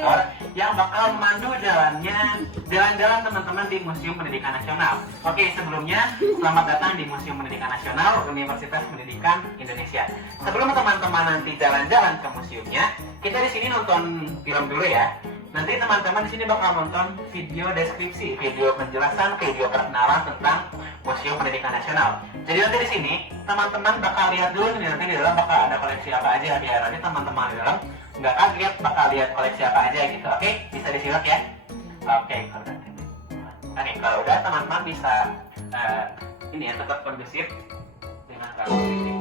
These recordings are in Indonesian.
edukator yang bakal memandu jalan-jalan teman-teman di Museum Pendidikan Nasional. Oke, sebelumnya selamat datang di Museum Pendidikan Nasional Universitas Pendidikan Indonesia. Sebelum teman-teman nanti jalan-jalan ke museumnya, kita di sini nonton film dulu ya. Nanti teman-teman di sini bakal nonton video deskripsi, video penjelasan, video perkenalan tentang Museum Pendidikan Nasional. Jadi nanti di sini teman-teman bakal lihat dulu nih, nanti di dalam bakal ada koleksi apa aja, biar nanti teman-teman di dalam nggak kaget bakal lihat koleksi apa aja gitu. Oke, bisa disimak ya. Oke, kalau udah teman-teman bisa ini ya, tetap kondusif dengan karakteristik.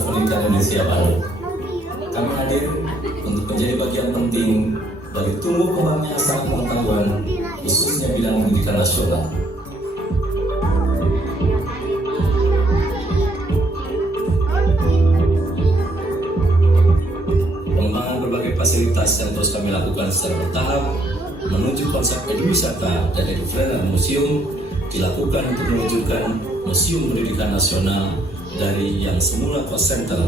Pendidikan Indonesia baru. Kami hadir untuk menjadi bagian penting dari tumbuh kembangnya sarana pengetahuan, khususnya bidang pendidikan nasional. Pengembangan berbagai fasilitas yang terus kami lakukan secara bertahap menuju konsep eduwisata dan edufrener museum dilakukan untuk mewujudkan Museum Pendidikan Nasional dari yang semula cost center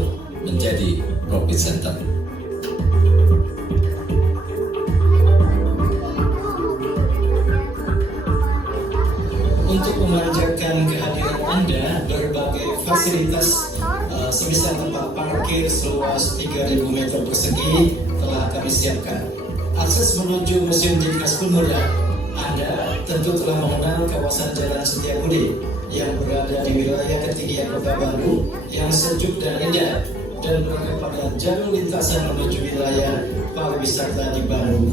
menjadi profit center. Untuk memanjakan kehadiran Anda, berbagai fasilitas semisal tempat parkir seluas 3.000 meter persegi telah kami siapkan. Akses menuju Museum Dinas pun mudah. Anda tentu telah mengenal kawasan Jalan Setiabudi yang berada di wilayah ketinggian Kota Bandung yang sejuk dan indah dan berada pada jalur lintasan menuju wilayah pariwisata di Bandung.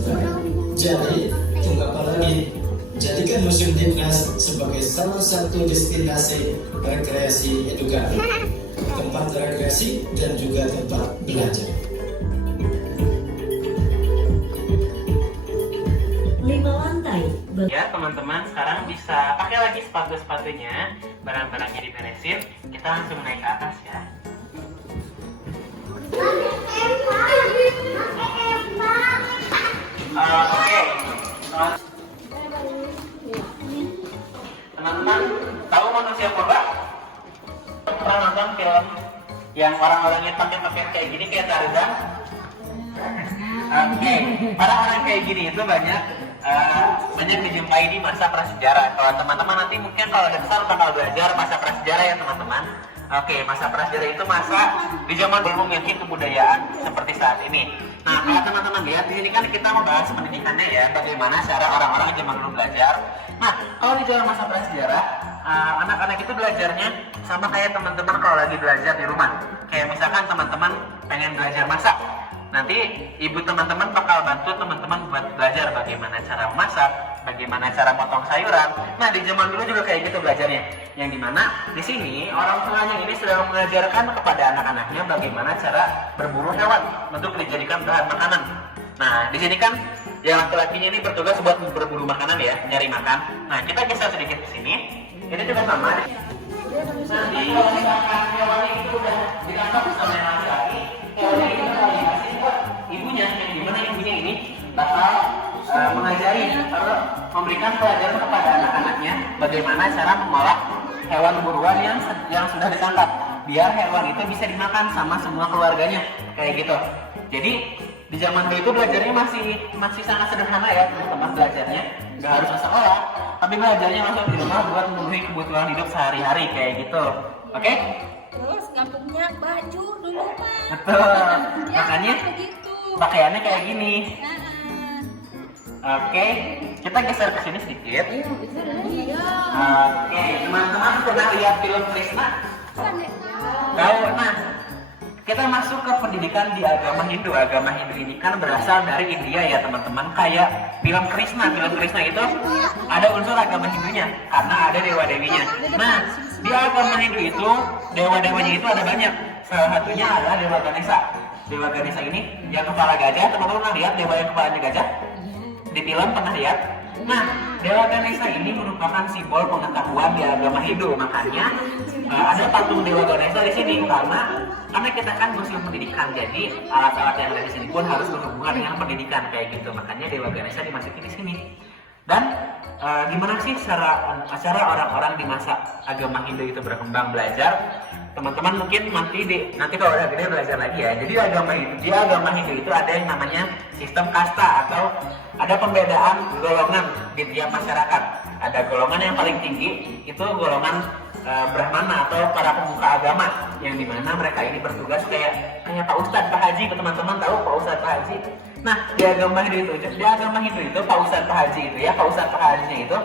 Jadi, tunggu apa lagi? Jadikan Museum Dinas sebagai salah satu destinasi rekreasi edukatif, tempat rekreasi dan juga tempat belajar. Ya teman-teman, sekarang bisa pakai lagi sepatu-sepatunya, barang-barangnya diberesin, kita langsung naik ke atas ya. Oke. Teman-teman, tahu manusia purba? Pernah nonton film yang orang-orangnya pakai kayak gini kayak Tarzan? Oke, orang-orang kayak gini itu banyak dijumpai di masa prasejarah. Kalau teman-teman nanti mungkin kalau ada besar bakal belajar masa prasejarah ya teman-teman. Oke, masa prasejarah itu masa di zaman belum memiliki kebudayaan seperti saat ini. Nah, kalau teman-teman lihat di sini kan kita membahas pendidikannya ya, bagaimana cara orang-orang zaman dulu belajar. Nah, kalau di zaman masa prasejarah, anak-anak itu belajarnya sama kayak teman-teman kalau lagi belajar di rumah. Kayak misalkan teman-teman pengen belajar masak. Nanti ibu teman-teman bakal bantu teman-teman buat belajar bagaimana cara memasak, bagaimana cara potong sayuran. Nah, di zaman dulu juga kayak gitu belajarnya. Yang dimana di sini orang tuanya ini sudah mengajarkan kepada anak-anaknya bagaimana cara berburu hewan untuk dijadikan bahan makanan. Nah, di sini kan yang laki-lakinya ini bertugas buat berburu makanan ya, nyari makan. Nah, kita geser sedikit ke sini. Ini juga sama. Nanti kalau misalkan hewannya itu udah ditangkap sama yang laki-laki, hewannya itu bakal dikasih buat ibunya, yang dimana ibunya ini bakal mengajari atau memberikan pelajaran kepada anak-anaknya bagaimana cara mengolah hewan buruan yang sudah ditangkap, biar hewan itu bisa dimakan sama semua keluarganya, kayak gitu. Jadi di zaman dulu itu belajarnya masih sangat sederhana ya teman-teman, belajarnya nggak harus ke sekolah, tapi belajarnya langsung di rumah buat memenuhi kebutuhan hidup sehari-hari kayak gitu. Oke? Terus nggak punya baju dulu mah. Betul. Ya, Makanya begitu. pakaiannya kayak gini. Nah, Oke, kita geser ke sini sedikit. iya. Oke, teman-teman pernah lihat film Krisna? Tahu? Nah, Kita masuk ke pendidikan di agama Hindu. Agama Hindu ini kan berasal dari India ya teman-teman. Kayak film Krishna. Film Krishna itu ada unsur agama Hindunya karena ada dewa-dewinya. Nah, di agama Hindu itu dewa-dewanya itu ada banyak. Salah satunya adalah Dewa Ganesha. Dewa Ganesha ini yang kepala gajah. Teman-teman pernah lihat dewa yang kepalanya gajah? Di film pernah lihat? Nah, Dewa Ganesha ini merupakan simbol pengetahuan di agama Hindu. Makanya ada patung Dewa Ganesha di sini karena kita kan museum pendidikan, jadi alat-alat yang ada di sini pun harus berhubungan dengan pendidikan kayak gitu. Makanya Dewa Ganesha dimasukin di sini. Dan gimana sih cara orang-orang di masa agama Hindu itu berkembang belajar? Teman-teman mungkin nanti kalau udah gede belajar lagi ya. Jadi di agama Hindu itu ada yang namanya sistem kasta atau ada pembedaan golongan di tiap masyarakat. Ada golongan yang paling tinggi itu golongan Brahmana atau para pemuka agama, yang dimana mereka ini bertugas kayak Pak Ustadz, Pak Haji. Teman-teman tahu Pak Ustadz, Pak Haji? Nah, di agama Hindu itu Pak Ustadz, Pak Haji itu ya, Pak Ustadz, Pak Haji itu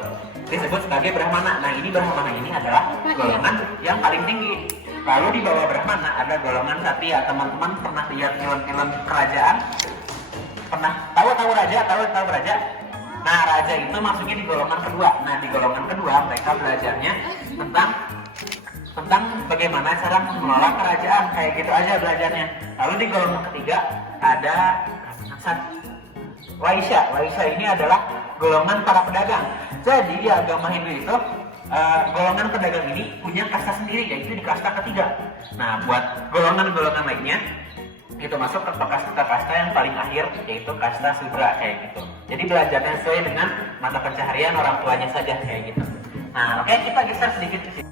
disebut sebagai Brahmana. Nah, ini Brahmana ini adalah golongan yang paling tinggi. Lalu di bawah Brahmana ada golongan Satya. Teman-teman pernah lihat film-film kerajaan? Pernah tahu raja? Tahu raja? Nah, raja itu masuknya di golongan kedua. Nah, di golongan kedua mereka belajarnya tentang bagaimana cara mengelola kerajaan, kayak gitu aja belajarnya. Lalu di golongan ketiga ada Waisya. Waisya ini adalah golongan para pedagang. Jadi di agama Hindu itu golongan pedagang ini punya kasta sendiri, yaitu di kasta ketiga. Nah, buat golongan-golongan lainnya itu masuk ke kasta yang paling akhir, yaitu kasta Sudra kayak gitu. Jadi belajarnya sesuai dengan mata pencaharian orang tuanya saja kayak gitu. Nah, oke, kita geser sedikit ke sini.